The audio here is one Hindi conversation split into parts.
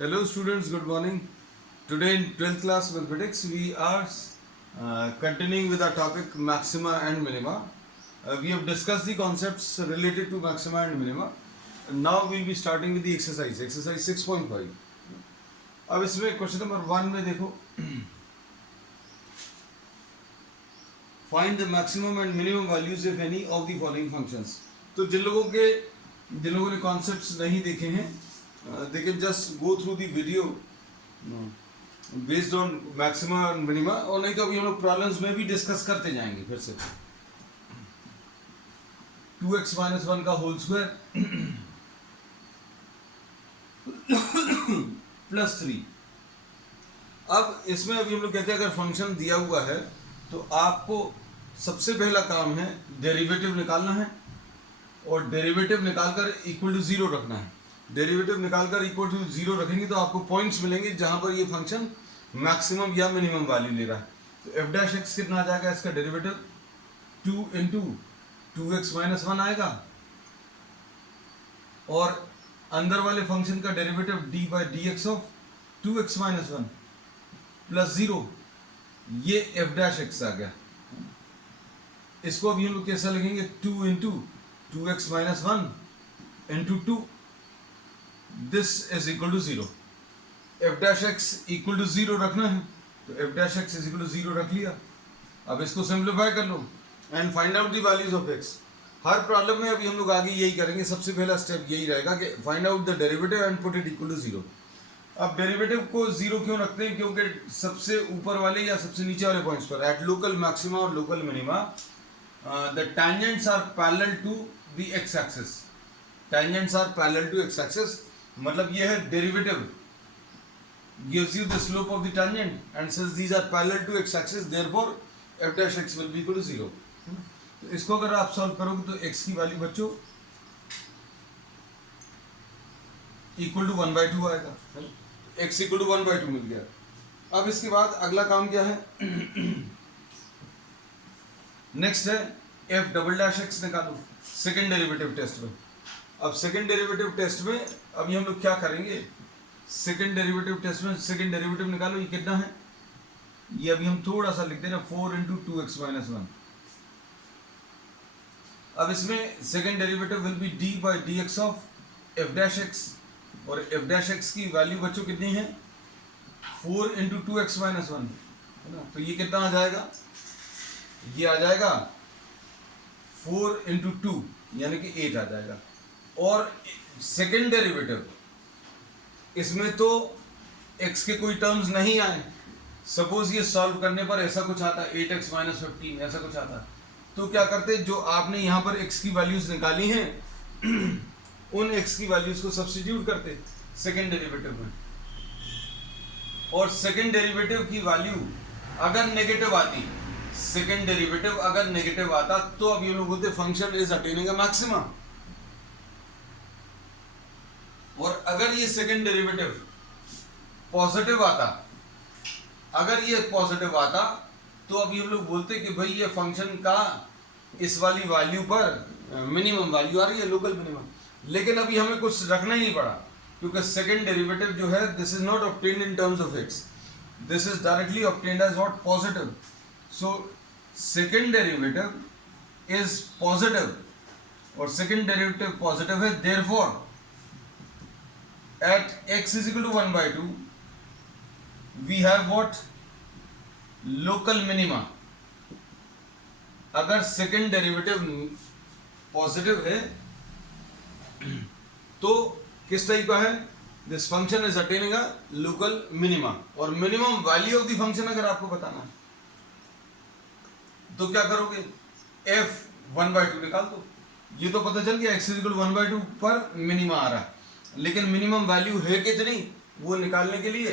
Hello students, good morning. Today in 12th class mathematics we are continuing with our topic maxima and minima. We have discussed the concepts related to maxima and minima. Now we will be starting with the exercise 6.5. अब इसमें क्वेश्चन नंबर 1 में देखो, find the maximum and minimum values if any of the following functions. तो जिन लोगों ने concepts नहीं देखे हैं, they can just go through the video based on maxima and minima, और नहीं तो अभी हम लोग प्रॉब्लम्स में भी डिस्कस करते जाएंगे फिर से. 2x minus 1 का होल स्क्वायर प्लस 3. अब इसमें अभी हम लोग कहते हैं अगर फंक्शन दिया हुआ है तो आपको सबसे पहला काम है डेरिवेटिव निकालना है, और डेरिवेटिव निकालकर इक्वल टू 0 रखना है. डेरिवेटिव निकालकर इक्वल टू 0 रखेंगे तो आपको पॉइंट्स मिलेंगे जहां पर ये फंक्शन मैक्सिमम या मिनिमम वैल्यू ले रहा है. तो एफ डैश एक्स कितना आ जाएगा, इसका डेरिवेटिव 2 इंटू 2x माइनस 1 आएगा, और अंदर वाले फंक्शन का derivative D by d x of 2x minus 1 plus 0, ये एफ डैश एक्स आ गया. इसको अभी हम लोग कैसा लिखेंगे, 2 into 2x minus 1 into 2, this is equal to 0. F dash X equal to 0 रखना है तो F dash x is equal to 0 रख लिया. अब इसको सिंप्लीफाई कर लो and find out the values of X. हर प्रॉब्लम में अभी हम लोग आगे यही करेंगे. सबसे पहला स्टेप यही रहेगा कि find out the derivative and put it equal to 0. अब डेरिवेटिव को 0 क्यों रखते हैं, क्योंकि सबसे ऊपर वाले या सबसे नीचे वाले पॉइंट्स पर एट लोकल मैक्सिमा और local minima the tangents are parallel to the x axis. Tangents are parallel to x axis मतलब ये है derivative gives you the slope of the tangent and since these are parallel to x axis therefore f dash x will be equal to 0. तो इसको अगर आप सॉल्व करोगे तो x की वैल्यू बच्चों इक्वल टू 1/2 आएगा. x इक्वल टू 1/2 मिल गया. अब इसके बाद अगला काम क्या है, नेक्स्ट है f डबल डैश x निकालो सेकेंड डेरिवेटिव टेस्ट में. अब सेकेंड डेरिवेटिव टेस्ट में अभी हम लोग क्या करेंगे, सेकेंड डेरिवेटिव टेस्ट में सेकेंड डेरिवेटिव निकालो. ये कितना है, ये अभी हम थोड़ा सा लिखते हैं ना, 4 इंटू 2x माइनस 1. अब इसमें second derivative will be D by d x of F dash x, और एफ डैश एक्स की वैल्यू बच्चों कितनी है, 4 इंटू 2x माइनस 1 है ना. तो ये कितना आ जाएगा, ये आ जाएगा 4 इंटू 2 यानी कि 8 आ जाएगा. और सेकेंड डेरिवेटिव इसमें तो x के कोई टर्म्स नहीं आए. सपोज ये सॉल्व करने पर ऐसा कुछ आता है 8x माइनस 15 ऐसा कुछ आता है, तो क्या करते, जो आपने यहाँ पर x की वैल्यूज निकाली हैं उन x की वैल्यूज को सब्स्टिट्यूट करते सेकेंड डेरिवेटिव में. और सेकेंड डेरिवेटिव की वैल्यू अगर नेगेटिव आती, सेकेंड डेरिवेटिव अगर नेगेटिव आता तो अब ये लोग बोलते function is attaining a maxima. और अगर ये सेकेंड डेरिवेटिव पॉजिटिव आता, अगर ये पॉजिटिव आता तो अभी हम लोग बोलते कि भाई ये फंक्शन का इस वाली वैल्यू पर मिनिमम वैल्यू आ रही है, लोकल मिनिमम. लेकिन अभी हमें कुछ रखना ही नहीं पड़ा क्योंकि सेकेंड डेरिवेटिव जो है this is not obtained in terms of x, this is directly obtained as what, positive. So second derivative is positive और सेकेंड डेरिवेटिव पॉजिटिव है, therefore at x is equal to 1/2 we have what, local minima. अगर सेकेंड डेरिवेटिव पॉजिटिव है तो किस टाइप का है, this function is attaining a local minima. और minimum value of the function अगर आपको बताना है तो क्या करोगे, f 1/2 निकाल दो. ये तो पता चल गया x is equal to 1/2 पर मिनिमा आ रहा है, लेकिन मिनिमम वैल्यू है कितनी, वो निकालने के लिए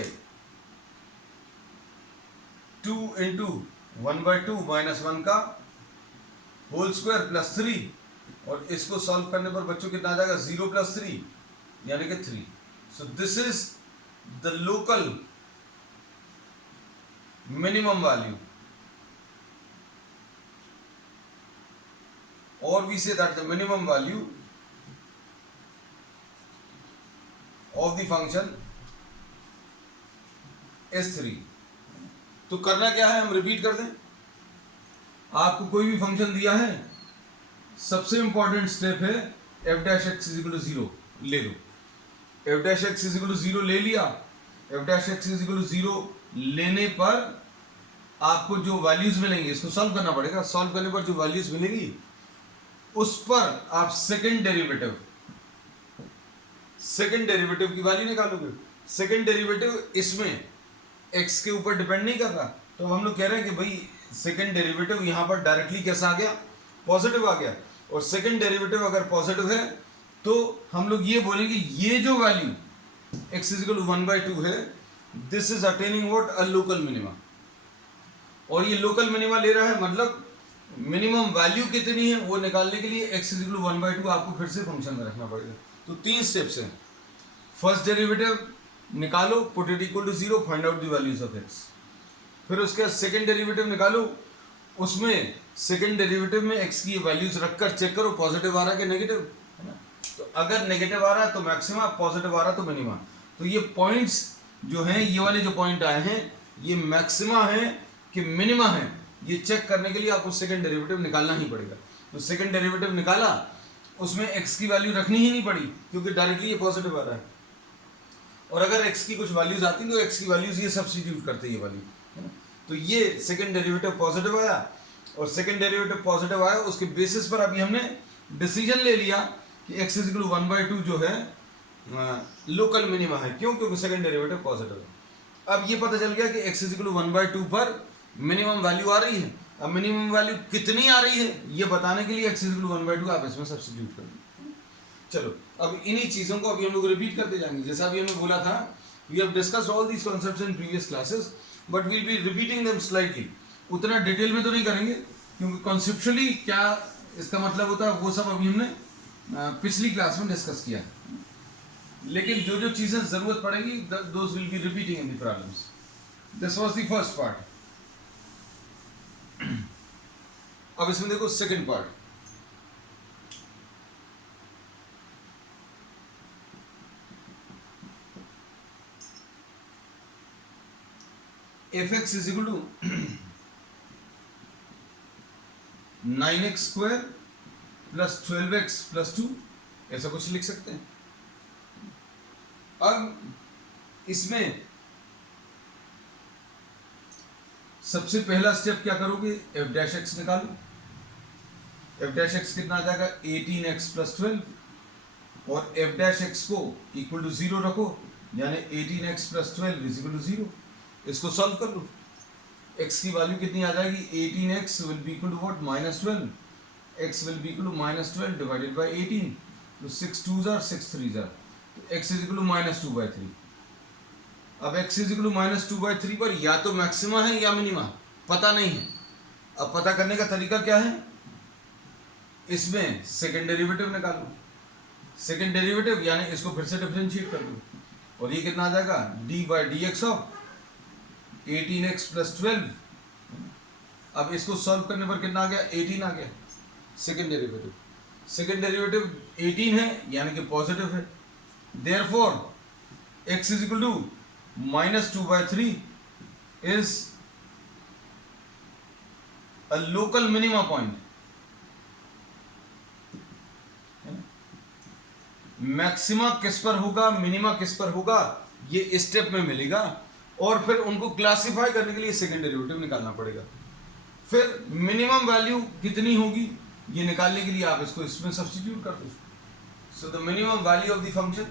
2 इंटू 1/2 माइनस 1 का होल स्क्वायर प्लस 3, और इसको सॉल्व करने पर बच्चों कितना आ जाएगा, 0 प्लस 3 यानी कि 3. So this is the local minimum value, और we say that the minimum value of the function S3। तो करना क्या है, हम रिपीट कर दें। आपको कोई भी फंक्शन दिया है, सबसे इंपॉर्टेंट स्टेप है f dash x is equal to 0 ले लो। f dash x is equal to 0 ले लिया। f dash x is equal to 0 लेने पर आपको जो वैल्यूज मिलेंगी, इसको सॉल्व करना पड़ेगा। सॉल्व करने पर जो वैल्यूज मिलेगी उस पर आप सेकंड डेरिवेटिव की वैल्यू निकालोगे। सेकंड डेरिवेटिव इसमें x के ऊपर डिपेंड नहीं कर रहा, तो हम लोग कह रहे हैं कि भाई सेकंड डेरिवेटिव यहां पर डायरेक्टली कैसा आ गया, पॉजिटिव आ गया। और सेकंड डेरिवेटिव अगर पॉजिटिव है तो हम लोग ये बोलेंगे ये जो value x is equal to 1/2 है, this is attaining what, a local minima. और ये लोकल मिनिमा ले रहा है, मतलब मिनिमम वैल्यू कितनी है वो निकालने के लिए x इज इक्वल टू 1/2 आपको फिर से फंक्शन में रखना पड़ेगा। तो 3 स्टेप्स हैं। फर्स्ट डेरिवेटिव निकालो, put it equal to 0, find out the values of x। फिर उसके बाद सेकंड डेरिवेटिव निकालो, उसमें सेकंड डेरिवेटिव में x की वैल्यूज रखकर चेक करो पॉजिटिव आ रहा है कि नेगेटिव, है ना। तो अगर नेगेटिव आ रहा है तो मैक्सिमा, पॉजिटिव आ रहा है तो मिनिमा। तो ये पॉइंट्स जो हैं, ये वाले जो पॉइंट आए हैं, ये मैक्सिमा है कि मिनिमा है, ये चेक करने के लिए आपको सेकंड डेरिवेटिव निकालना ही पड़ेगा। तो सेकंड डेरिवेटिव निकाला, उसमें x की वैल्यू रखनी ही नहीं पड़ी क्योंकि डायरेक्टली ये पॉजिटिव आ रहा है। और अगर x की कुछ वैल्यूज आती तो x की वैल्यूज ये सब्स्टिट्यूट करते ये वाली, है ना। तो ये सेकंड डेरिवेटिव पॉजिटिव आया, और सेकंड डेरिवेटिव पॉजिटिव आया, उसके बेसिस पर अभी हमने डिसीजन ले लिया कि x इज इक्वल टू 1/2 जो है लोकल मिनिमा है। क्यों? क्योंकि सेकंड डेरिवेटिव पॉजिटिव है। अब ये पता चल गया कि x इज इक्वल टू 1/2 पर मिनिमम वैल्यू आ रही है। अब मिनिमम वैल्यू कितनी आ रही है ये बताने के लिए x इज इक्वल टू 1/2 आप इसमें सब्स्टिट्यूट कर दो। चलो अब इन्हीं चीजों को अभी हम लोग रिपीट करते जाएंगे। जैसा अभी हमने बोला था, we have discussed all these concepts in previous classes, but we'll be repeating them slightly. उतना डिटेल में तो नहीं करेंगे क्योंकि कॉन्सेप्चुअली क्या इसका मतलब होता है वो सब अभी हमने पिछली क्लास में डिस्कस किया है। लेकिन जो जो चीजें जरूरत पड़ेगी those will be repeating in the problems. This was the first part. अब इसमें देखो second part. fx is equal to 9x square plus 12x plus 2, ऐसा कुछ लिख सकते हैं। अब इसमें सबसे पहला स्टेप क्या करोगे, f डैश एक्स निकालो। f डैश एक्स कितना आ जाएगा, 18x प्लस 12, और f डैश एक्स को इक्वल टू 0 रखो, यानी 18x plus 12 is equal to 0। इसको सॉल्व कर लो। x की वैल्यू कितनी आ जाएगी, 18x will be equal to what, -12। x will be equal to -12 divided by 18, तो 6 2s आर 6 3s आर, तो x इज इक्वल टू -2/3। अब x इज इक्वल टू -2/3 पर या तो मैक्सिमा है या मिनिमा पता नहीं है। अब पता करने का तरीका क्या है, इसमें सेकंड डेरिवेटिव निकालो। सेकंड डेरिवेटिव यानी इसको फिर से डिफरेंशिएट कर दो, और ये कितना आ जाएगा, d/dx ऑफ 18x प्लस 12। अब इसको सॉल्व करने पर कितना आ गया, 18 आ गया। सेकंड डेरिवेटिव 18 है यानी कि पॉजिटिव है। Therefore x is equal to -2/3 is a local minima point. Maxima किस पर होगा, मिनिमा किस पर होगा, ये स्टेप में मिलेगा। और फिर उनको क्लासिफाई करने के लिए सेकंड डेरिवेटिव निकालना पड़ेगा। फिर मिनिमम वैल्यू कितनी होगी ये निकालने के लिए आप इसको इसमें सब्स्टिट्यूट कर दो। So the minimum value of the function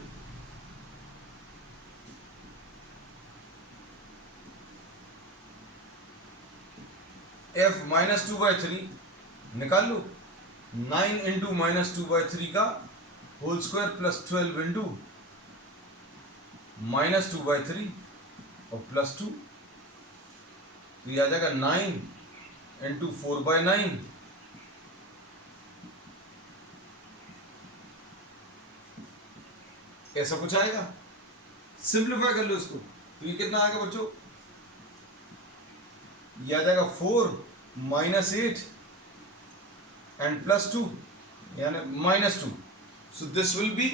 f -2/3 निकाल लो। 9 इंटू -2/3 का होल स्क्वायर प्लस 12 इंटू -2/3 और प्लस 2, तो ये आ जाएगा 9 इंटू 4/9, ऐसा कुछ आएगा। सिंप्लीफाई कर लो इसको, तो ये कितना आएगा बच्चों, ये आ जाएगा 4 -8 एंड प्लस 2 यानी -2। So this will be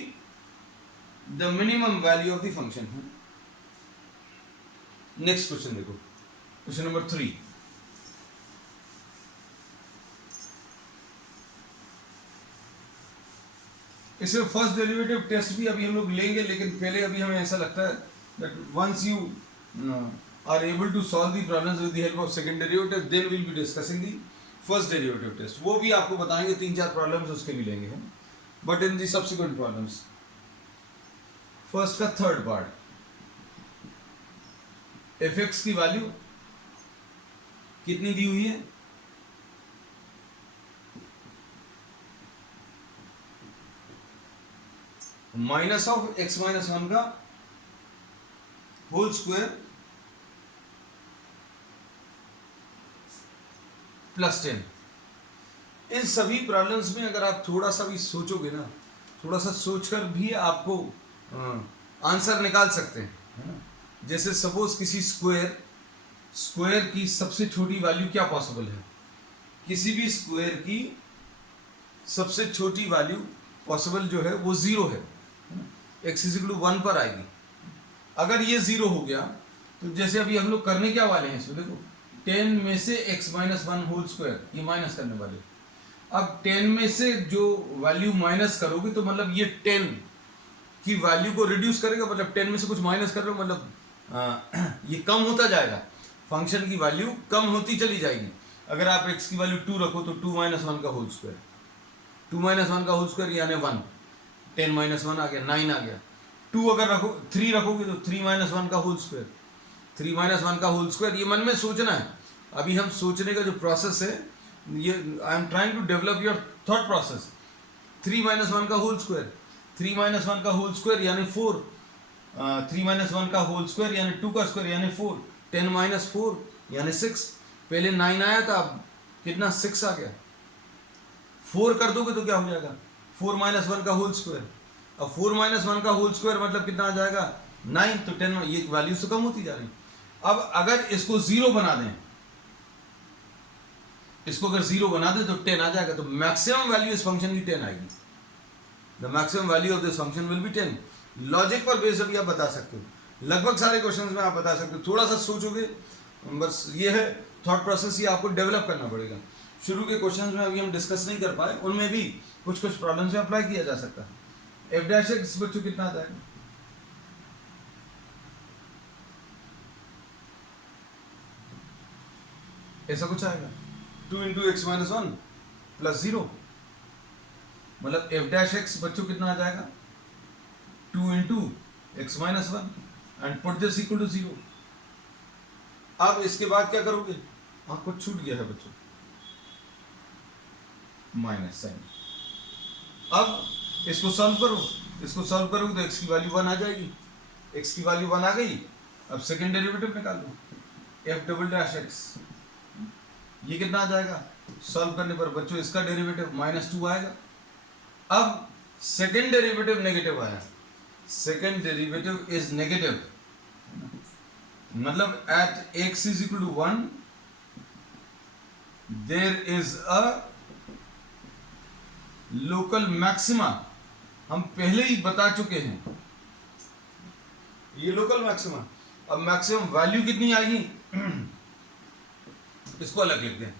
the minimum value of the function. Next question देखो, क्वेश्चन नंबर 3। इसमें फर्स्ट डेरिवेटिव टेस्ट भी अभी हम लोग लेंगे, लेकिन पहले अभी हमें ऐसा लगता है that once you are able to solve the problems with the help of second derivative, then we'll be discussing the first derivative test. वो भी आपको बताएंगे, 3-4 प्रॉब्लम्स उसके भी लेंगे हम, but in the subsequent problems. First का थर्ड पार्ट, एफ एक्स की वैल्यू कितनी दी हुई है, माइनस ऑफ एक्स माइनस 1 का होल स्क्वायर प्लस 10। इन सभी प्रॉब्लम्स में अगर आप थोड़ा सा भी सोचोगे ना, थोड़ा सा सोचकर भी आपको आंसर निकाल सकते हैं। जैसे सपोज किसी स्क्वायर की सबसे छोटी वैल्यू क्या पॉसिबल है, किसी भी स्क्वायर की सबसे छोटी वैल्यू पॉसिबल जो है वो 0 है, x = 1 पर आएगी। अगर ये 0 हो गया तो जैसे अभी हम लोग करने क्या वाले हैं, इसको देखो, 10 में से x माइनस 1 होल स्क्वायर, ये माइनस करने वाले। अब 10 में से जो वैल्यू माइनस करोगे तो मतलब ये 10 की वैल्यू को रिड्यूस करेगा, मतलब 10 में से कुछ माइनस कर रहे हो, मतलब ये कम होता जाएगा, फंक्शन की वैल्यू कम होती चली जाएगी। अगर आप x की वैल्यू 2 रखो तो 2 - 1 का होल स्क्वायर, 2 - 1 का होल स्क्वायर यानी 1, 10 - 1 आ गया, 9 आ गया। 2 अगर रखो 3 रखोगे तो 3 - 1 का होल स्क्वायर, 3 - 1 का होल स्क्वायर। ये मन में सोचना है, अभी हम सोचने का जो प्रोसेस है, ये I am trying to develop your thought process. 3 - 1 का होल स्क्वायर, 3 - 1 का होल स्क्वायर यानी 4, 3 - 1 का होल स्क्वायर यानी 2 का स्क्वायर यानी 4, 10 - 4 यानी 6। पहले 9 आया था, अब कितना 6 आ गया। 4 कर दोगे तो क्या हो जाएगा, 4 - 1 का होल स्क्वायर। अब 4 - 1 का होल स्क्वायर मतलब कितना आ जाएगा, 9। तो 10, ये वैल्यू से कम होती जा रही। अब अगर इसको 0 बना दें, इसको अगर 0 बना दें तो 10 आ जाएगा, तो मैक्सिमम वैल्यू इस फंक्शन की 10 आएगी। The maximum value of this function will be 10। Logic पर बेस्ड अभी आप बता सकते हो, लगभग सारे क्वेश्चंस में आप बता सकते हो। थोड़ा सा सोचोगे, बस ये है थॉट प्रोसेस, ये आपको डेवलप करना पड़ेगा। शुरू के क्वेश्चंस में अभी हम डिस्कस नहीं कर पाए, उनमें भी कुछ प्रॉब्लम्स में अप्लाई किया जा सकता है। एफ डैश एक्स बच्चों कितना आता है, ऐसा कुछ आएगा, 2 × x - 1 + 0, मतलब एफ डैश एक्स बच्चों कितना आ जाएगा, 2 × x - 1 and put this equal to 0। अब इसके बाद क्या करोगे, आपको छूट गया है बच्चों माइनस साइन। अब इसको सॉल्व करो, इसको सॉल्व करोगे तो x की वैल्यू 1 आ जाएगी, x की वैल्यू 1 आ गई। अब सेकेंड डेरिवेटिव निकालो, f डबल डैश x, ये कितना आ जाएगा, सॉल्व करने पर बच्चों इसका डेरिवेटिव -2 आएगा। अब सेकेंड डेरिवेटिव नेगेटिव आया, सेकेंड डेरिवेटिव इज नेगेटिव, मतलब at x = 1 there is a local maxima. हम पहले ही बता चुके हैं ये लोकल मैक्सिमा। अब मैक्सिमम वैल्यू कितनी आएगी, इसको अलग लिखते हैं,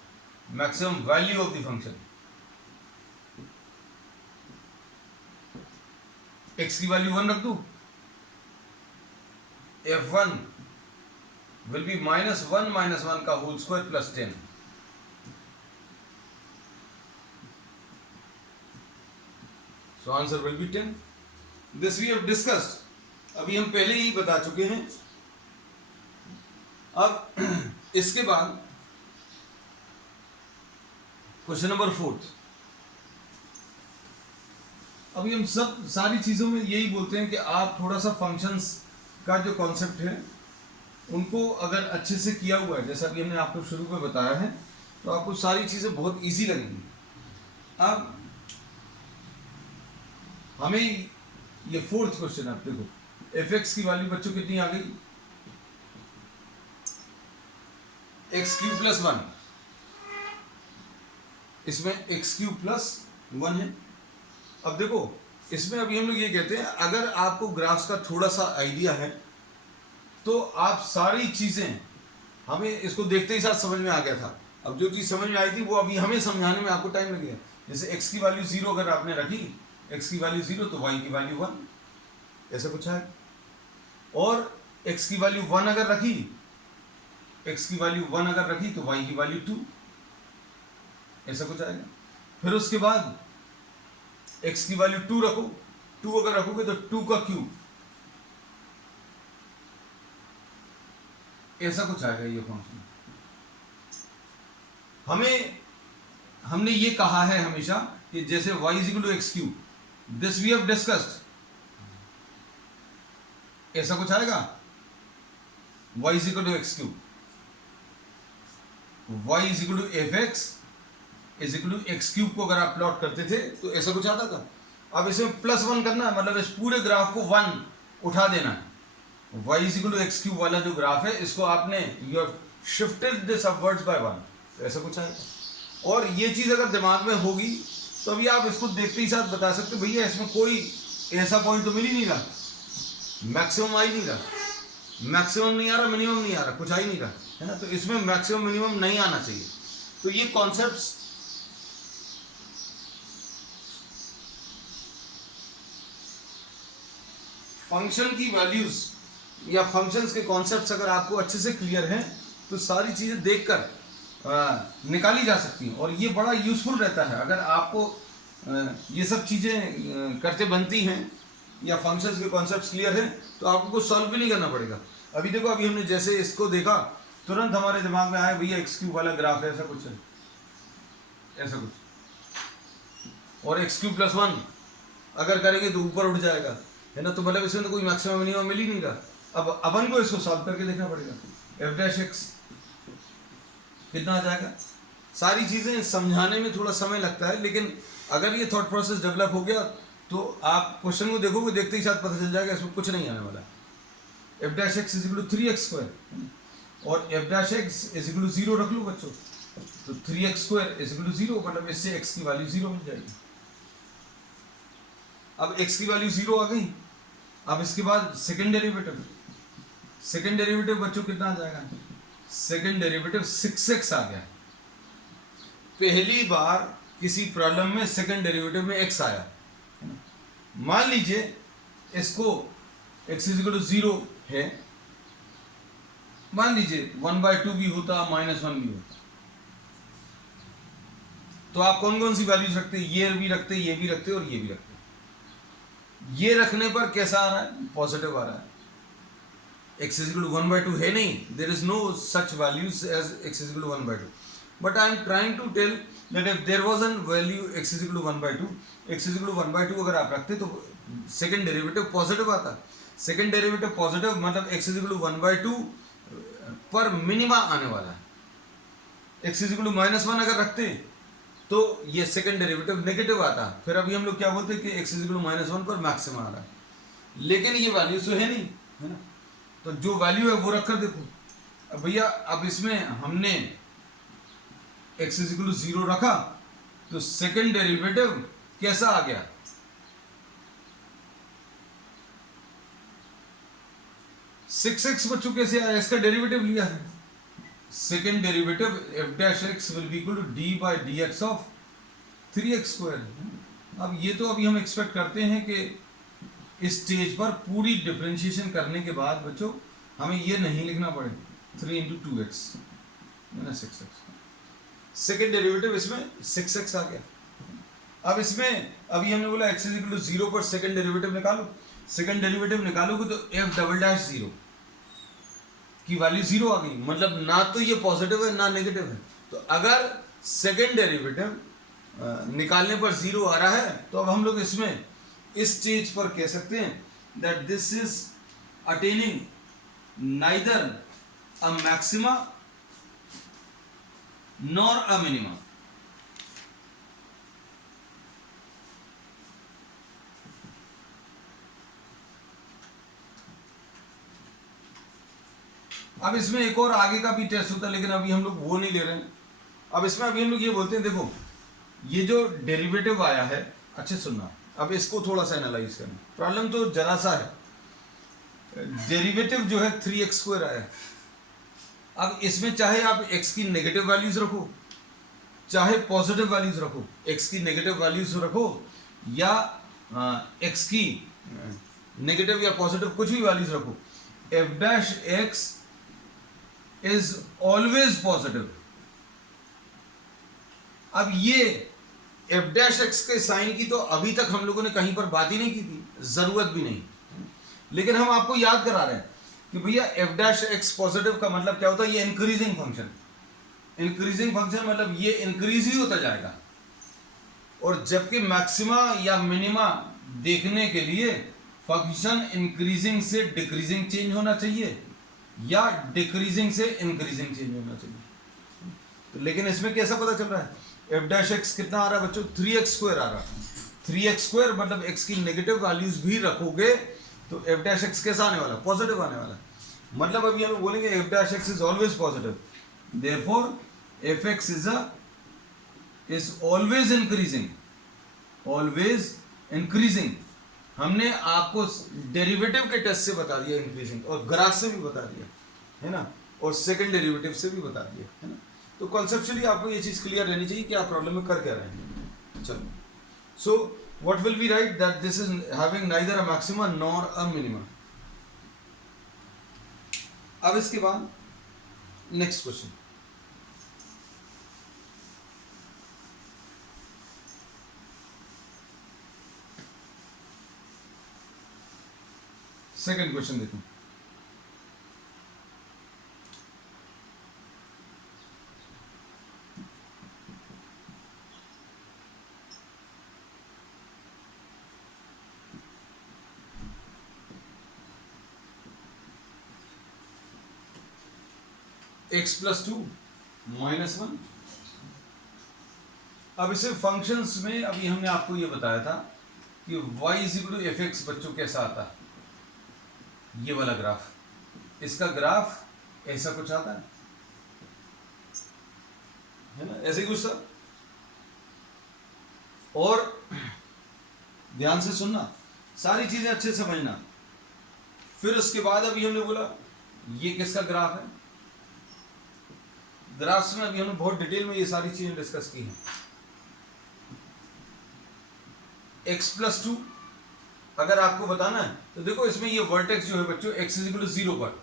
maximum value of the function. x की वैल्यू 1 रख दू, f1 will be -1 - 1 का whole square + 10। So answer will be 10. This we have discussed. अभी हम पहले ही बता चुके हैं। अब इसके बाद क्वेश्चन नंबर 4। अभी हम सब सारी चीजों में यही बोलते हैं कि आप थोड़ा सा फंक्शंस का जो कॉन्सेप्ट है उनको अगर अच्छे से किया हुआ है, जैसा कि हमने आपको शुरू में बताया है, तो आपको सारी चीजें बहुत इजी लगेंगी। अब हमें ये 4th क्वेश्चन, आप देखो एफ एक्स की वैल्यू बच्चों कितनी आ गई, x³ + 1, इसमें x³ + 1 है। अब देखो इसमें अभी हम लोग ये कहते हैं, अगर आपको ग्राफ्स का थोड़ा सा आइडिया है तो आप सारी चीजें हमें इसको देखते ही साथ समझ में आ गया था। अब जो चीज समझ में आई थी वो अभी हमें समझाने में आपको टाइम लगेगा। जैसे x की वैल्यू 0 अगर आपने रखी, x की वैल्यू 0 तो y की वैल्यू 1, ऐसा कुछ है। और x की वैल्यू 1 अगर रखी, x की वैल्यू 1 अगर रखी तो y की वैल्यू 2, ऐसा कुछ आएगा। फिर उसके बाद x की वैल्यू 2 रखो, 2 अगर रखोगे तो 2 का क्यूब, ऐसा कुछ आएगा ये फंक्शन। हमने ये कहा है हमेशा कि जैसे y is equal to x cube, this we have discussed, ऐसा कुछ आएगा। y is equal to x cube, y is equal to f x is equal to x cube को अगर आप प्लॉट करते थे तो ऐसा कुछ आता था। अब इसमें +1 करना है, मतलब इस पूरे ग्राफ को 1 उठा देना है। y is equal to x cube वाला जो ग्राफ है, इसको आपने you have shifted this upwards by 1, तो ऐसा कुछ आएगा। और ये चीज अगर दिमाग में होगी तो अभी आप इसको देखते ही साथ बता सकते भैया इसमें कोई ऐसा पॉइंट तो मिल ही नहीं रहा, मैक्सिमम आ ही नहीं रहा, मैक्सिमम नहीं आ रहा, मिनिमम नहीं आ रहा, कुछ आ ही नहीं रहा, है ना। तो इसमें मैक्सिमम मिनिमम नहीं आना चाहिए। तो ये कॉन्सेप्ट्स फंक्शन की वैल्यूज या फंक्शंस के कॉन्सेप्ट्स अगर आपको अच्छे से क्लियर हैं तो सारी चीजें देखकर निकाली जा सकती हैं। और ये बड़ा यूजफुल रहता है अगर आपको ये सब चीजें करते बनती हैं या फंक्शंस के कॉन्सेप्ट्स क्लियर हैं तो आपको कुछ सॉल्व भी नहीं करना पड़ेगा। अभी देखो, अभी हमने जैसे इसको देखा तुरंत हमारे दिमाग में आया भैया एक्स क्यूब वाला ग्राफ है, ऐसा कुछ है, ऐसा कुछ। और एक्स क्यूब प्लस 1 अगर करेंगे तो ऊपर उठ जाएगा, है ना। तो मतलब इसमें तो कोई मैक्सिमम मिनिमम मिल ही नहीं रहा। अब अपन को इसको सॉल्व करके देखना पड़ेगा। एफ डैश एक्स कितना आ जाएगा। सारी चीजें समझाने में थोड़ा समय लगता है, लेकिन अगर ये थॉट प्रोसेस डेवलप हो गया तो आप क्वेश्चन को देखोगे, देखते ही साथ पता चल जाएगा इसमें कुछ नहीं आने वाला। F dash x is equal to 3x square और F dash x is equal to 0 रख लो बच्चों, तो 3x square is equal to 0, मतलब इससे x की वैल्यू 0 मिल जाएगी। अब x की वैल्यू 0 आ गई। अब इसके बाद सेकंड डेरिवेटिव, सेकंड डेरिवेटिव बच्चों कितना आ जाएगा। सेकंड डेरिवेटिव 6x आ गया। पहली बार किसी प्रॉब्लम में सेकंड डेरिवेटिव में x आया। मान लीजिए इसको x इज इक्वल टू 0 है, मान लीजिए 1/2 भी होता, -1 भी होता, तो आप कौन कौन सी वैल्यूज रखते, ये भी रखते, ये भी रखते और ये भी रखते। ये रखने पर कैसा आ रहा है, पॉजिटिव आ रहा है। x is equal to 1/2 है नहीं, there is no such values as x is equal to 1/2, but I am trying to tell that if there was a value x is equal to 1/2, x is equal to 1/2 अगर आप रखते तो सेकंड डेरिवेटिव पॉजिटिव आता। सेकंड डेरिवेटिव पॉजिटिव मतलब x is equal to 1/2 पर मिनिमा आने वाला है। x is equal to -1 अगर रखते तो ये सेकंड डेरिवेटिव नेगेटिव आता। फिर अभी हम लोग क्या बोलते हैं कि x is equal to -1 पर मैक्सिमम आ रहा है, लेकिन ये वैल्यू तो है नहीं, है ना। तो जो वैल्यू है वो रखकर देखो। अब भैया अब इसमें हमने x इज इक्वल टू 0 रखा तो सेकंड डेरिवेटिव कैसा आ गया, सिक्स एक्स बच्चों कैसे आया, इसका डेरिवेटिव लिया है। Second derivative f dash x will be equal to d by d x of 3x square. अब ये तो अभी हम एक्सपेक्ट करते हैं कि इस स्टेज पर पूरी डिफरेंशिएशन करने के बाद बच्चों हमें ये नहीं लिखना पड़े 3 × 2x यानी 6x। सेकेंड डेरिवेटिव इसमें 6x आ गया। अब इसमें अभी हमने बोला x इज इक्वल टू 0 पर सेकेंड डेरिवेटिव निकालो। सेकेंड डेरिवेटिव निकालोगे तो f डबल डैश 0 की वैल्यू 0 आ गई, मतलब ना तो ये पॉजिटिव है ना नेगेटिव है। तो अगर सेकेंड डेरिवेटिव निकालने पर 0 आ रहा है तो अब हम लोग इसमें इस स्टेज पर कह सकते हैं that this is attaining neither a maxima nor a minima. अब इसमें एक और आगे का भी टेस्ट होता है, लेकिन अभी हम लोग वो नहीं ले रहे हैं। अब इसमें अभी हम लोग ये बोलते हैं, देखो ये जो डेरिवेटिव आया है, अच्छे सुनना, अब इसको थोड़ा सा एनालाइज करना। प्रॉब्लम तो जरा सा है। डेरिवेटिव जो है 3x² आया। अब इसमें चाहे आप x की नेगेटिव वैल्यूज रखो चाहे पॉजिटिव वैल्यूज रखो, x की नेगेटिव वैल्यूज रखो या x की नेगेटिव या पॉजिटिव कुछ भी वैल्यूज रखो, f dash x is always positive. अब ये f डैश x के साइन की तो अभी तक हम लोगों ने कहीं पर बात ही नहीं की थी, जरूरत भी नहीं, लेकिन हम आपको याद करा रहे हैं कि भैया f डैश x पॉजिटिव का मतलब क्या होता है, ये इंक्रीजिंग फंक्शन। इंक्रीजिंग फंक्शन मतलब ये इंक्रीज ही होता जाएगा, और जबकि मैक्सिमा या मिनिमा देखने के लिए फंक्शन इंक्रीजिंग से डिक्रीजिंग चेंज होना चाहिए या डिक्रीजिंग से इंक्रीजिंग चेंज होना चाहिए। तो लेकिन इसमें कैसा पता चल रहा है, f डैश x कितना आ रहा है बच्चों, 3x² आ रहा है। 3x² मतलब x की नेगेटिव वैल्यूज भी रखोगे तो f डैश x कैसा आने वाला, पॉजिटिव आने वाला। मतलब अभी हम बोलेंगे f dash x is always positive, therefore fx is always increasing, always increasing. हमने आपको डेरिवेटिव के टेस्ट से बता दिया इंक्रीजिंग, और ग्राफ से भी बता दिया है ना, और सेकंड डेरिवेटिव से भी बता दिया है ना। तो कॉन्सेप्चुअली आपको ये चीज क्लियर रहनी चाहिए कि आप प्रॉब्लम में कर क्या रहे हैं। चलो, so what will be right, that this is having neither a maxima nor a minima. अब इसके बाद नेक्स्ट क्वेश्चन, सेकंड क्वेश्चन देखो। x + 2 - 1। अब इसे फंक्शंस में अभी हमने आपको ये बताया था कि y = fx बच्चों कैसा आता है, ये वाला ग्राफ, इसका ग्राफ ऐसा कुछ आता है ना, ऐसे ही कुछ था। और ध्यान से सुनना, सारी चीजें अच्छे से समझना। फिर उसके बाद अभी हमने बोला ये किसका ग्राफ है, ग्राफ्स में अभी हमने बहुत डिटेल में ये सारी चीजें डिस्कस की हैं। x + 2 अगर आपको बताना है तो देखो, इसमें ये वर्टेक्स जो है बच्चों x = 0 पर,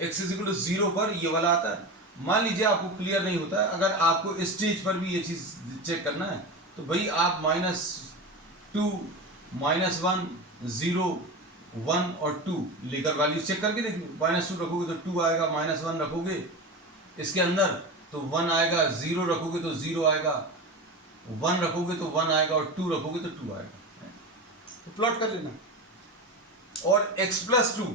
x = 0 पर ये वाला आता है। मान लीजिए आपको क्लियर नहीं होता है, अगर आपको इस स्टेज पर भी ये चीज चेक करना है तो भाई आप -2, -1, 0, 1 और 2 लेकर वैल्यू चेक करके देखिए। -2 रखोगे तो 2 आएगा, -1 रखोगे इसके अंदर तो 1 आएगा, 0 रखोगे तो 0 आएगा, 1 रखोगे तो 1 आएगा, और 2 रखोगे तो 2 आएगा। तो प्लॉट कर लेना। और x + 2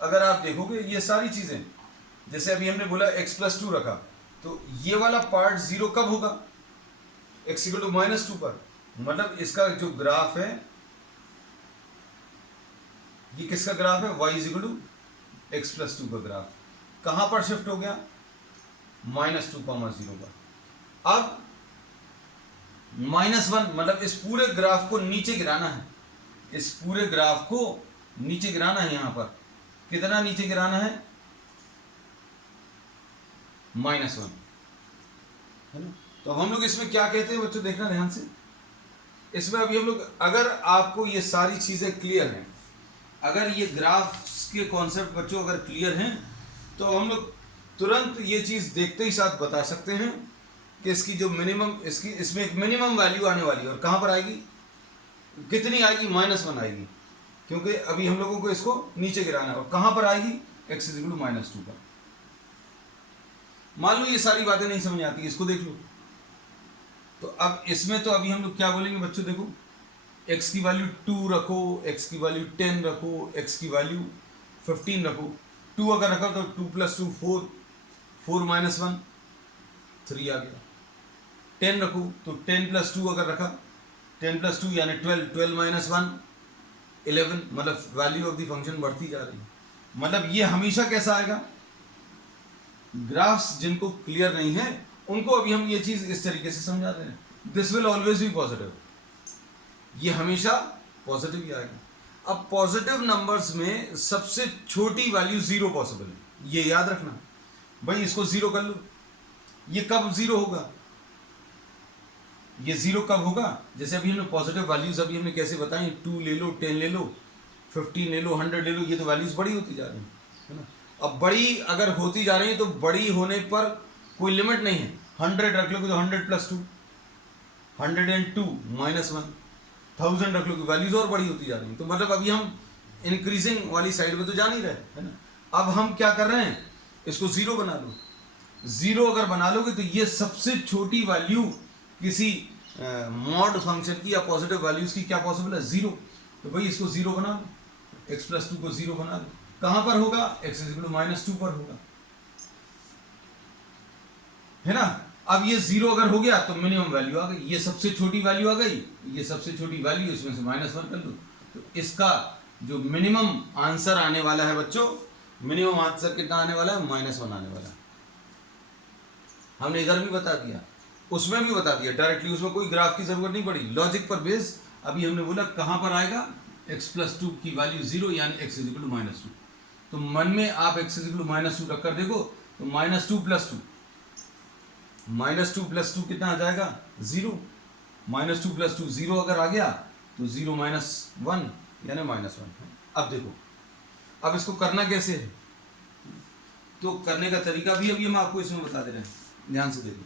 अगर आप देखोगे ये सारी चीजें, जैसे अभी हमने बोला x + 2 रखा, तो ये वाला पार्ट 0 कब होगा, x = -2 पर। मतलब इसका जो ग्राफ है ये किसका ग्राफ है, y = x + 2 का ग्राफ। कहां पर शिफ्ट हो गया, -2, 0 पर। अब -1 मतलब इस पूरे ग्राफ को नीचे गिराना है, इस पूरे ग्राफ को नीचे गिराना है। यहां पर कितना नीचे गिराना है, -1 है ना। तो हम लोग इसमें क्या कहते हैं बच्चों, देखना ध्यान से। इसमें अभी हम लोग, अगर आपको ये सारी चीजें क्लियर हैं, अगर ये ग्राफ्स के कॉन्सेप्ट बच्चों अगर क्लियर हैं, तो हम लोग तुरंत ये चीज देखते ही साथ बता सकते हैं कि इसकी जो मिनिमम, इसमें एक मिनिमम वैल्यू आने वाली है। और कहां पर आएगी, कितनी आएगी, -1 आएगी, क्योंकि अभी हम लोगों को इसको नीचे गिराना है। और कहां पर आएगी, x = -2 पर। मान लो ये सारी बातें नहीं समझ आती, इसको देख लो। तो अब इसमें तो अभी हम लोग क्या बोलेंगे बच्चों, देखो x की वैल्यू 2 रखो, x की वैल्यू 10 रखो, x की वैल्यू 15 रखो। 2 अगर रखा तो 2 + 2 4, 4 - 1 3 आ गया। 10 रखो तो 10 + 2 अगर रखा, 10 + 2 यानी 12, 12 - 1 11, मतलब वैल्यू ऑफ द फंक्शन बढ़ती जा रही है। मतलब ये हमेशा कैसा आएगा, ग्राफ्स जिनको क्लियर नहीं है उनको अभी हम ये चीज इस तरीके से समझा रहे हैं, this will always be positive, ये हमेशा पॉजिटिव ही आएगा। अब पॉजिटिव नंबर्स में सबसे छोटी वैल्यू 0 पॉसिबल है, ये याद रखना भाई। इसको 0 कर लो। ये कब 0 होगा? ये 0 कब होगा? जैसे अभी हमने पॉजिटिव वैल्यूज अभी हमने कैसे बताई, 2 ले लो, 10 ले लो, 15 ले लो, 100 ले लो, ये तो वैल्यूज बड़ी होती जा रही है ना। अब बड़ी अगर होती जा रही है तो बड़ी होने पर कोई लिमिट नहीं है। 100 रख लोगे तो 100 + 2, 102 -1, 1000 रख लोगे, वैल्यूज और बड़ी होती जा रही है। तो मतलब अभी हम इंक्रीजिंग वाली साइड में तो जा नहीं रहे, है ना। अब हम क्या कर रहे हैं, इसको 0 बना लो। 0 अगर बना लोगे तो ये सबसे छोटी वैल्यू किसी मॉड फंक्शन की या पॉजिटिव वैल्यूज की क्या पॉसिबल है? 0। तो भाई इसको 0 बना लो, x + 2 को 0 बना लो। कहां पर होगा? x = -2 पर होगा, है ना। अब ये 0 अगर हो गया तो मिनिमम वैल्यू आ गई, ये सबसे छोटी वैल्यू आ गई, ये सबसे छोटी वैल्यू, इसमें से -1 कर लो। तो इसका जो मिनिमम आंसर आने वाला है बच्चों, मिनिमम आंसर कितना आने वाला है? -1 आने वाला है। हमने इधर भी बता दिया, उसमें भी बता दिया डायरेक्टली, उसमें कोई ग्राफ की जरूरत नहीं पड़ी, लॉजिक पर बेस। अभी हमने बोला कहां पर आएगा, x + 2 की वैल्यू 0 यानी x = -2। तो मन में आप x = -2 रखकर देखो तो -2 + 2, -2 + 2 कितना आ जाएगा? 0। -2 + 2 0 अगर आ गया तो 0 - 1 यानी -1। अब देखो, अब इसको करना कैसे है, तो करने का तरीका भी अभी हम आपको इसमें बता दे रहे हैं, ध्यान से देखिए।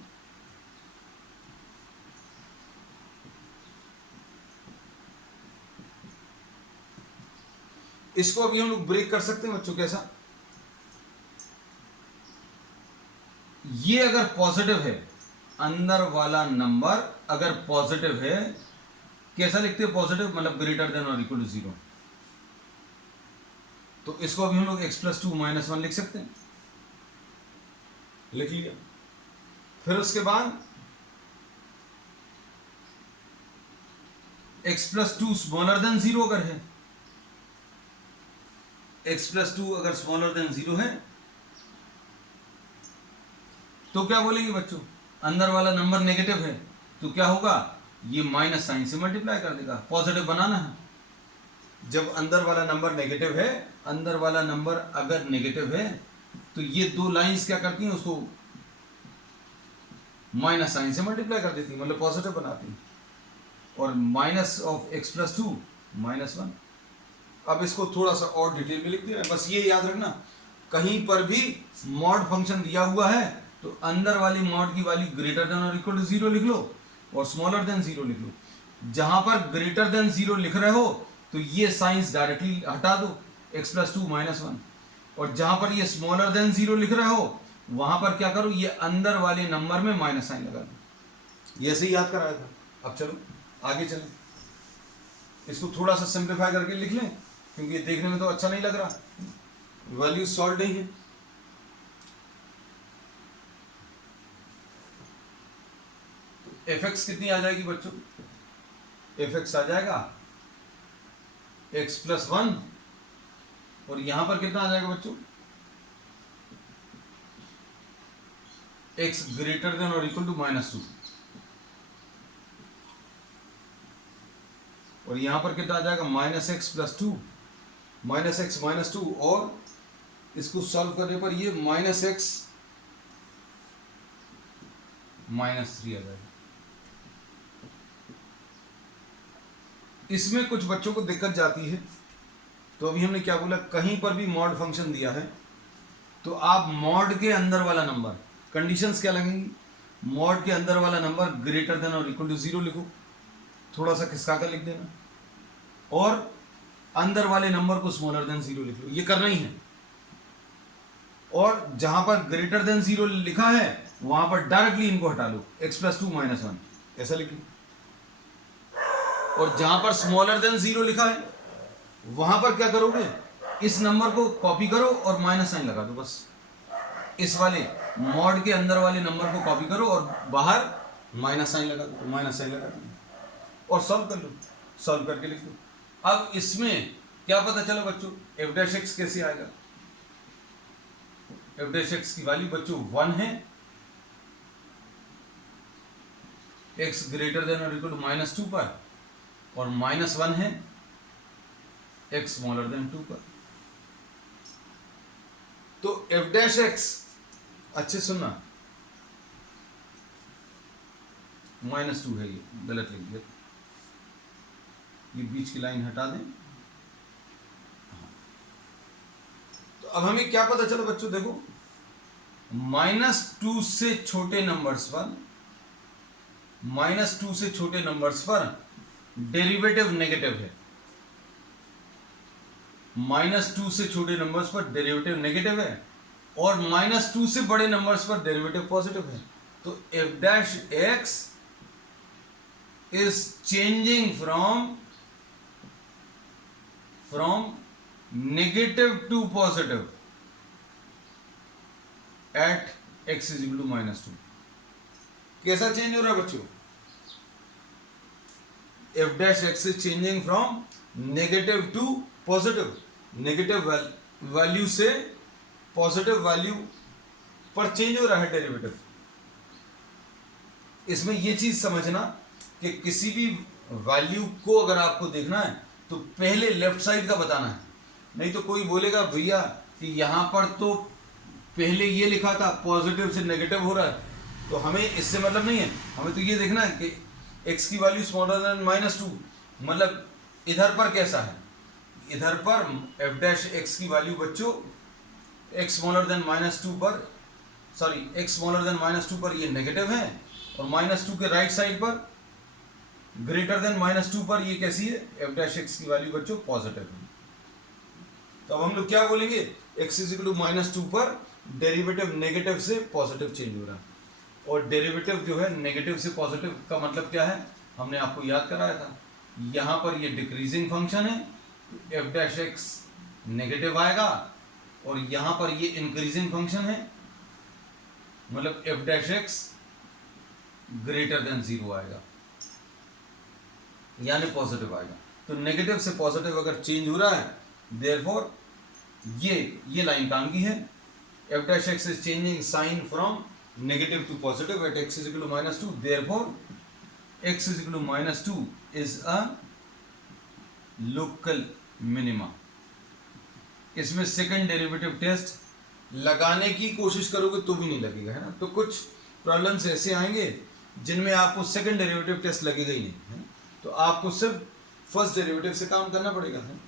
इसको अभी हम लोग ब्रेक कर सकते हैं बच्चों, कैसा? ये अगर पॉजिटिव है, अंदर वाला नंबर अगर पॉजिटिव है, कैसा लिखते हैं पॉजिटिव? मतलब ग्रेटर देन और इक्वल टू 0। तो इसको अभी हम लोग x + 2 -1 लिख सकते हैं, लिख लिया। फिर उसके बाद x + 2 स्मॉलर देन 0 अगर है, x + 2 अगर स्मॉलर देन 0 है तो क्या बोलेंगे बच्चों? अंदर वाला नंबर नेगेटिव है तो क्या होगा? ये माइनस साइन से मल्टीप्लाई कर देगा, पॉजिटिव बनाना है। जब अंदर वाला नंबर नेगेटिव है, अंदर वाला नंबर अगर नेगेटिव है तो ये दो लाइंस क्या करती हैं, उसको माइनस साइन से मल्टीप्लाई कर देती है, मतलब पॉजिटिव बनाती है। और माइनस ऑफ x + 2 -1। अब इसको थोड़ा सा और डिटेल में लिख दिया, बस ये याद रखना, कहीं पर भी मॉड फंक्शन दिया हुआ है तो अंदर वाली मॉड की वैल्यू ग्रेटर देन और इक्वल टू 0 लिख लो और स्मॉलर देन 0 लिख लो। जहां पर ग्रेटर देन 0 लिख रहे हो तो ये साइंस डायरेक्टली हटा दो, x + 2 -1। और जहां पर ये स्मॉलर देन 0 लिख रहे हो वहां पर क्या करो, ये अंदर वाले नंबर में माइनस साइन लगा दो। ये ऐसे ही याद कराया था। अब चलो आगे चलें, इसको थोड़ा सा सिंप्लीफाई करके लिख लें क्योंकि ये देखने में तो अच्छा नहीं लग रहा, वैल्यू सॉल्व नहीं है। fx कितनी आ जाएगी बच्चों? fx आ जाएगा x + 1 और यहां पर कितना आ जाएगा बच्चों? x ग्रेटर देन और इक्वल टू -2 और यहां पर कितना आ जाएगा? -x + 2, -x -2 और इसको सॉल्व करने पर ये -x -3 आ जाएगा। इसमें कुछ बच्चों को दिक्कत जाती है, तो अभी हमने क्या बोला, कहीं पर भी मॉड फंक्शन दिया है तो आप मॉड के अंदर वाला नंबर, कंडीशंस क्या लगेंगी? मॉड के अंदर वाला नंबर ग्रेटर देन और इक्वल टू 0 लिखो, थोड़ा सा खिसका कर लिख देना, और अंदर वाले नंबर को स्मॉलर देन 0 लिख लो, ये करना ही है। और जहां पर ग्रेटर देन 0 लिखा है वहां पर डायरेक्टली इनको हटा लो, x + 2 -1 ऐसा लिख लो। और जहां पर स्मॉलर देन 0 लिखा है वहां पर क्या करोगे, इस नंबर को कॉपी करो और माइनस साइन लगा दो, बस इस वाले मॉड के अंदर वाले नंबर को कॉपी करो और बाहर माइनस साइन लगा दो, माइनस साइन लगा दो और सॉल्व कर लो, सॉल्व करके लिख दो। अब इसमें क्या पता चला बच्चों, f' कैसे आएगा? f' की वैल्यू बच्चों 1 है, x ग्रेटर देन और इक्वल टू -2 पर, और -1 है x स्मॉलर देन 2 पर। तो f डैश x, अच्छे सुनना, -2 है, ये गलत लिख दिया, ये बीच की लाइन हटा दें। तो अब हमें क्या पता चला बच्चों, देखो -2 से छोटे नंबर्स पर, -2 से छोटे नंबर्स पर डेरिवेटिव नेगेटिव है, -2 से छोटे नंबर्स पर डेरिवेटिव नेगेटिव है, और -2 से बड़े नंबर्स पर डेरिवेटिव पॉजिटिव है। तो f dash x is changing from negative to positive at x is equal to -2। कैसा चेंज हो रहा है बच्चों? f dash x is changing from negative to positive, negative value से पॉजिटिव वैल्यू पर चेंज हो रहा है डेरिवेटिव। इसमें यह चीज समझना कि किसी भी वैल्यू को अगर आपको देखना है तो पहले लेफ्ट साइड का बताना है, नहीं तो कोई बोलेगा भैया कि यहां पर तो पहले ये लिखा था पॉजिटिव से नेगेटिव हो रहा है, तो हमें इससे मतलब नहीं है, हमें तो ये देखना है कि x की वैल्यू स्मॉलर देन -2, मतलब इधर पर कैसा है, इधर पर f डैश x की वैल्यू बच्चों x स्मॉलर देन -2 पर, सॉरी x स्मॉलर देन -2 पर ये नेगेटिव है, और -2 के राइट साइड पर ग्रेटर देन -2 पर ये कैसी है, f डैश x की वैल्यू बच्चों पॉजिटिव है। तो अब हम लोग क्या बोलेंगे, x इज इक्वल टू -2 पर डेरिवेटिव नेगेटिव से पॉजिटिव चेंज हो रहा है, और डेरिवेटिव जो है नेगेटिव से पॉजिटिव का मतलब क्या है, हमने आपको याद कराया था, यहां पर ये डिक्रीजिंग फंक्शन है, f डैश x नेगेटिव आएगा, और यहां पर ये इंक्रीजिंग फंक्शन है, मतलब f dash x greater than 0 आएगा, यानी पॉजिटिव आएगा। तो नेगेटिव से पॉजिटिव अगर चेंज हो रहा है, देयरफॉर ये लाइन काम की है, f dash x is changing sign from negative to positive at x is equal to -2, therefore x is equal to -2 is a local minima। इसमें सेकंड डेरिवेटिव टेस्ट लगाने की कोशिश करोगे तो भी नहीं लगेगा, है ना। तो कुछ प्रॉब्लम्स ऐसे आएंगे जिनमें आपको सेकंड डेरिवेटिव टेस्ट लगेगा ही नहीं, है, तो आपको सिर्फ फर्स्ट डेरिवेटिव से काम करना पड़ेगा, है।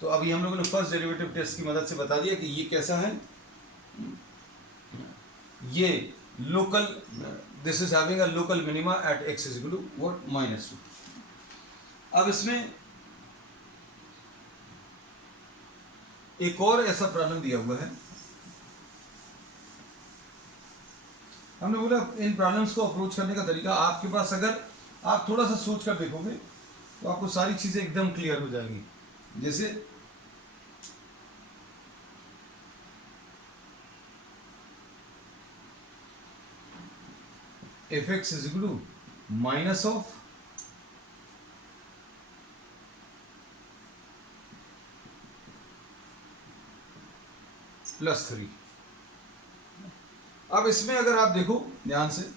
तो अभी हम लोगों ने फर्स्ट डेरिवेटिव टेस्ट की मदद से बता दिया कि ये कैसा है, ये local, this is having a local minima at x is equal to what -2। अब इसमें एक और ऐसा प्रॉब्लम दिया हुआ है, हमने बोला इन प्रॉब्लम्स को अप्रोच करने का तरीका, आपके पास अगर आप थोड़ा सा सोच कर देखोगे तो आपको सारी चीजें एकदम क्लियर हो जाएंगी। जैसे f(x) is equal to minus of +3। अब इसमें अगर आप देखो ध्यान से,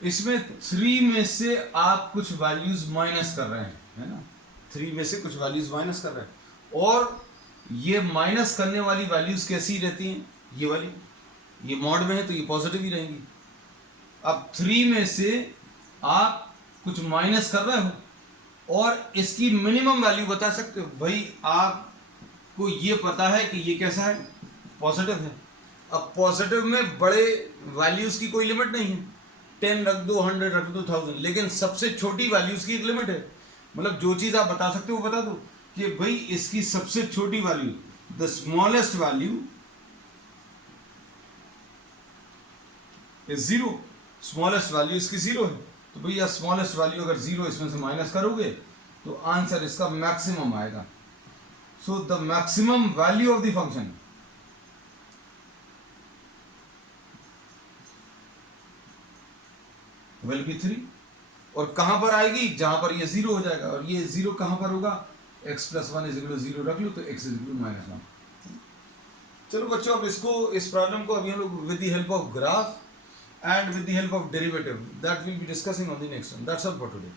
इसमें 3 में से आप कुछ वैल्यूज माइनस कर रहे हैं, है ना, 3 में से कुछ वैल्यूज माइनस कर रहे हैं, और ये माइनस करने वाली वैल्यूज कैसी रहती हैं, ये वाली, ये मॉड में है तो ये पॉजिटिव ही रहेंगी। अब 3 में से आप कुछ माइनस कर रहे हो और इसकी मिनिमम वैल्यू बता सकते हो, भाई आपको ये पता है कि ये कैसा है, पॉजिटिव है। अब पॉजिटिव में बड़े वैल्यूज की कोई लिमिट नहीं है, 10 रख दो, 100 रख दो, 1000, लेकिन सबसे छोटी वैल्यूज की एक लिमिट है, मतलब जो चीज आप बता सकते हो वो बता दो कि भाई इसकी सबसे छोटी value, the smallest value is 0, smallest value इसकी 0 है। तो भैया स्मॉलेस्ट वैल्यू अगर 0 इसमें से माइनस करोगे तो आंसर इसका मैक्सिमम आएगा। So the maximum value of the function will be 3, और कहां पर आएगी, जहां पर ये 0 हो जाएगा, और ये 0 कहां पर होगा, x + 1 = 0 रख लो तो x = -1। चलो बच्चों, अब इसको, इस प्रॉब्लम को अभी हम लोग with the help of graph and with the help of derivative that we'll be discussing on the next one. That's all for today.